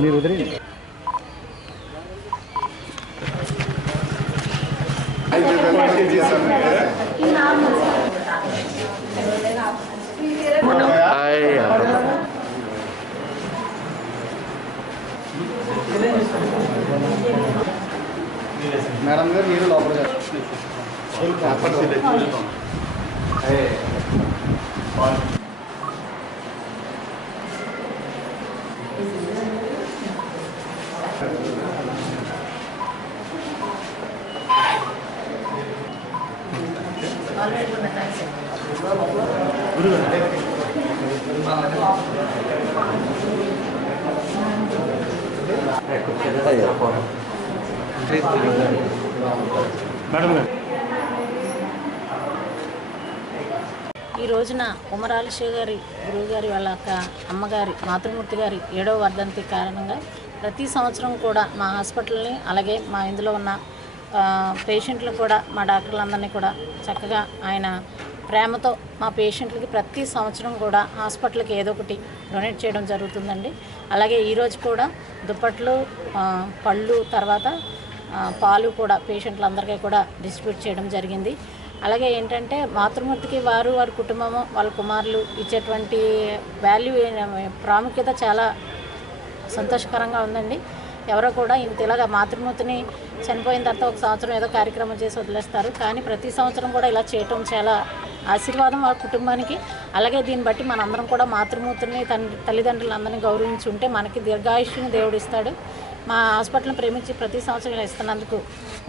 మీరు వదిలి మేడం గారు మీరు లోపల ఈ రోజున ఉమరాల శివ గారి గురువు గారి వాళ్ళ అమ్మగారి మాతృమూర్తి గారి 7వ వర్ధంతి కారణంగా ప్రతి సంవత్సరం కూడా మా హాస్పిటల్ని అలాగే మా ఇందులో ఉన్న పేషెంట్లు కూడా మా డాక్టర్లందరినీ కూడా చక్కగా ఆయన ప్రేమతో మా పేషెంట్లకి ప్రతి సంవత్సరం కూడా హాస్పిటల్కి ఏదో ఒకటి డొనేట్ చేయడం జరుగుతుందండి. అలాగే ఈరోజు కూడా దుప్పట్లు, పళ్ళు, తర్వాత పాలు కూడా పేషెంట్లందరికీ కూడా డిస్ట్రిబ్యూట్ చేయడం జరిగింది. అలాగే ఏంటంటే మాతృమూర్తికి వారి కుటుంబము వాళ్ళ కుమారులు ఇచ్చేటువంటి వాల్యూ ప్రాముఖ్యత చాలా సంతోషకరంగా ఉందండి. ఎవరో కూడా ఇంతలాగా మాతృమూర్తిని చనిపోయిన తర్వాత ఒక సంవత్సరం ఏదో కార్యక్రమం చేసి వదిలేస్తారు, కానీ ప్రతి సంవత్సరం కూడా ఇలా చేయటం చాలా ఆశీర్వాదం వాళ్ళ కుటుంబానికి. అలాగే దీన్ని బట్టి మనందరం కూడా మాతృమూర్తిని తల్లిదండ్రులందరినీ గౌరవించి ఉంటే మనకి దీర్ఘాయుష్ని దేవుడు ఇస్తాడు. మా హాస్పిటల్ని ప్రేమించి ప్రతి సంవత్సరం ఇలా ఇస్తున్నందుకు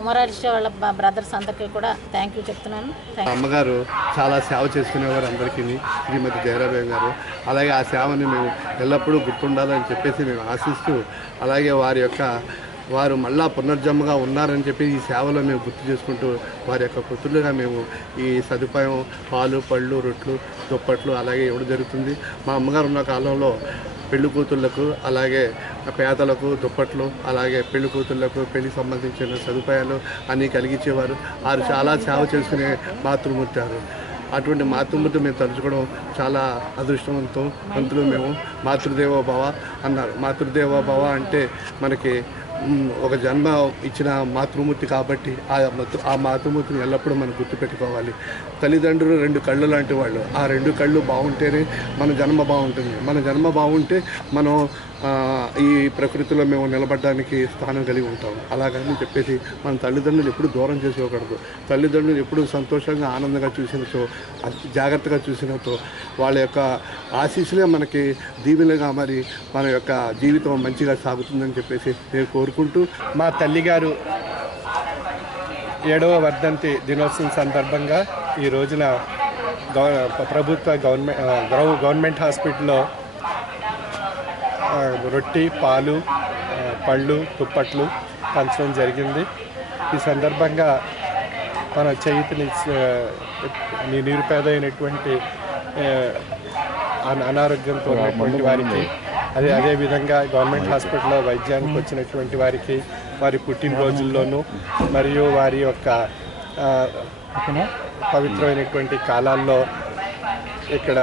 ఉమరాలిష వాళ్ళ బ్రదర్స్ అందరికీ కూడా థ్యాంక్ యూ చెప్తున్నాను. అమ్మగారు చాలా సేవ చేసుకునేవారు అందరికీ, శ్రీమతి జయరాబేగం గారు. అలాగే ఆ సేవని మేము ఎల్లప్పుడూ గుర్తుండాలని చెప్పేసి మేము ఆశిస్తూ, అలాగే వారు మళ్ళా పునర్జన్మగా ఉన్నారని చెప్పి ఈ సేవలో మేము గుర్తు చేసుకుంటూ వారి యొక్క కృతులుగా మేము ఈ సదుపాయం పాలు, పళ్ళు, రొట్లు, దుప్పట్లు అలాగే ఇవ్వడం జరుగుతుంది. మా అమ్మగారు ఉన్న కాలంలో పెళ్లి కూతుళ్లకు అలాగే పేదలకు దుప్పట్లు, అలాగే పెళ్లి కూతుళ్లకు పెళ్లికి సంబంధించిన సదుపాయాలు అన్నీ కలిగించేవారు. వారు చాలా సేవ చేసుకునే మాతృమూర్తి వారు. అటువంటి మాతృమూర్తి మేము తలుచుకోవడం చాలా అదృష్టవంతులు. మేము మాతృదేవోభవ అన్నారు. మాతృదేవోభవ అంటే మనకి ఒక జన్మ ఇచ్చిన మాతృమూర్తి కాబట్టి ఆ మాతృమూర్తిని ఎల్లప్పుడూ మనం గుర్తుపెట్టుకోవాలి. తల్లిదండ్రులు 2 కళ్ళు లాంటి వాళ్ళు. ఆ 2 కళ్ళు బాగుంటేనే మన జన్మ బాగుంటుంది. మన జన్మ బాగుంటే మనం ఈ ప్రకృతిలో మేము నిలబడడానికి స్థానం కలిగి ఉంటాం. అలాగని చెప్పేసి మన తల్లిదండ్రులు ఎప్పుడు దూరం చేసుకోకూడదు. తల్లిదండ్రులు ఎప్పుడు సంతోషంగా ఆనందంగా చూసినతో, జాగ్రత్తగా చూసినతో వాళ్ళ యొక్క ఆశీస్సులే మనకి దీవెనగా మరి మన యొక్క జీవితం మంచిగా సాగుతుందని చెప్పేసి నేను కోరుకుంటూ, మా తల్లిగారు 7వ వర్ధంతి దినోత్సవం సందర్భంగా ఈ రోజున ప్రభుత్వ గవర్నమెంట్ హాస్పిటల్లో రొట్టి, పాలు, పళ్ళు, దుప్పట్లు పంచడం జరిగింది. ఈ సందర్భంగా మన చేతిని నిరుపేదైనటువంటి అనారోగ్యంతో ఉన్నటువంటి వారికి, అదేవిధంగా గవర్నమెంట్ హాస్పిటల్లో వైద్యానికి వచ్చినటువంటి వారికి వారి పుట్టినరోజుల్లోనూ మరియు వారి యొక్క పవిత్రమైనటువంటి కాలాల్లో ఇక్కడ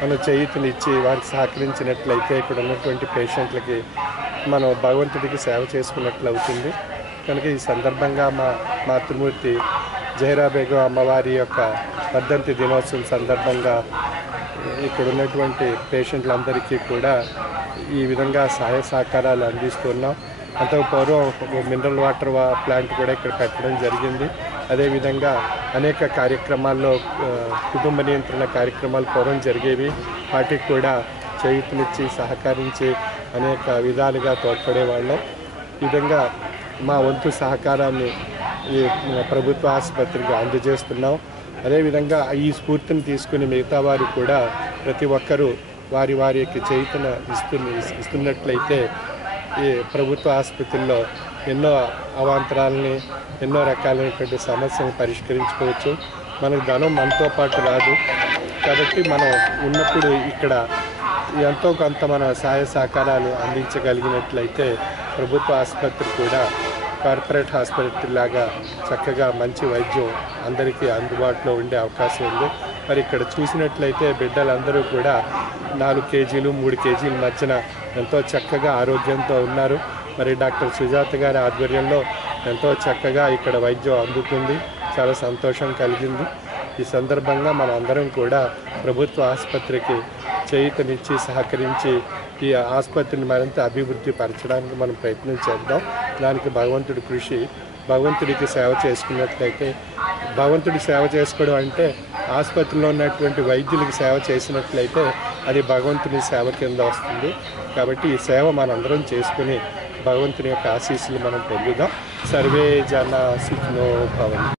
మనం చేయూతనిచ్చి వారికి సహకరించినట్లయితే ఇక్కడ ఉన్నటువంటి పేషెంట్లకి మనం భగవంతుడికి సేవ చేసుకున్నట్లు అవుతుంది. కనుక ఈ సందర్భంగా మా మాతృమూర్తి జహీరాబేగం అమ్మవారి యొక్క వర్ధంతి దినోత్సవం సందర్భంగా ఇక్కడ ఉన్నటువంటి పేషెంట్లందరికీ కూడా ఈ విధంగా సహాయ సహకారాలు అందిస్తున్నాం. అంతకు పూర్వం మినరల్ వాటర్ ప్లాంట్ కూడా ఇక్కడ పెట్టడం జరిగింది. అదేవిధంగా అనేక కార్యక్రమాల్లో కుటుంబ నియంత్రణ కార్యక్రమాలు పూర్వం జరిగేవి. వాటికి కూడా చేయూతనిచ్చి సహకరించి అనేక విధాలుగా తోడ్పడేవాళ్ళం. ఈ విధంగా మా వంతు సహకారాన్ని ఈ ప్రభుత్వ ఆసుపత్రికి అందజేస్తున్నాం. అదేవిధంగా ఈ స్ఫూర్తిని తీసుకుని మిగతా వారు కూడా ప్రతి ఒక్కరూ వారి యొక్క చేయూతన ఇస్తున్నట్లయితే ఈ ప్రభుత్వ ఆసుపత్రుల్లో ఎన్నో అవాంతరాలని, ఎన్నో రకాలైనటువంటి సమస్యలను పరిష్కరించుకోవచ్చు. మనకు ధనం మనతో పాటు రాదు కాబట్టి మనం ఉన్నప్పుడు ఇక్కడ ఎంతో కొంత మన సహాయ సహకారాలు అందించగలిగినట్లయితే ప్రభుత్వ ఆసుపత్రి కూడా కార్పొరేట్ హాస్పిటల్ లాగా చక్కగా మంచి వైద్యం అందరికీ అందుబాటులో ఉండే అవకాశం ఉంది. మరి ఇక్కడ చూసినట్లయితే బిడ్డలందరూ కూడా 4 కేజీలు 3 కేజీల మధ్యన ఎంతో చక్కగా ఆరోగ్యంతో ఉన్నారు. మరి డాక్టర్ సుజాత గారి ఆధ్వర్యంలో ఎంతో చక్కగా ఇక్కడ వైద్యం అందుతుంది. చాలా సంతోషం కలిగింది. ఈ సందర్భంగా మన అందరం కూడా ప్రభుత్వ ఆసుపత్రికి చేయూతనిచ్చి సహకరించి ఈ ఆసుపత్రిని మరింత అభివృద్ధి పరచడానికి మనం ప్రయత్నం చేద్దాం. దానికి భగవంతుడి కృషి. భగవంతుడికి సేవ చేసుకున్నట్లయితే, భగవంతుడికి సేవ చేసుకోవడం అంటే ఆసుపత్రిలో ఉన్నటువంటి వైద్యులకి సేవ చేసినట్లయితే అది భగవంతుని సేవ కింద వస్తుంది. కాబట్టి ఈ సేవ మనందరం చేసుకుని భగవంతుని యొక్క ఆశీస్సులు మనం పొందుదాం. సర్వే జన సుఖినో భవంతు.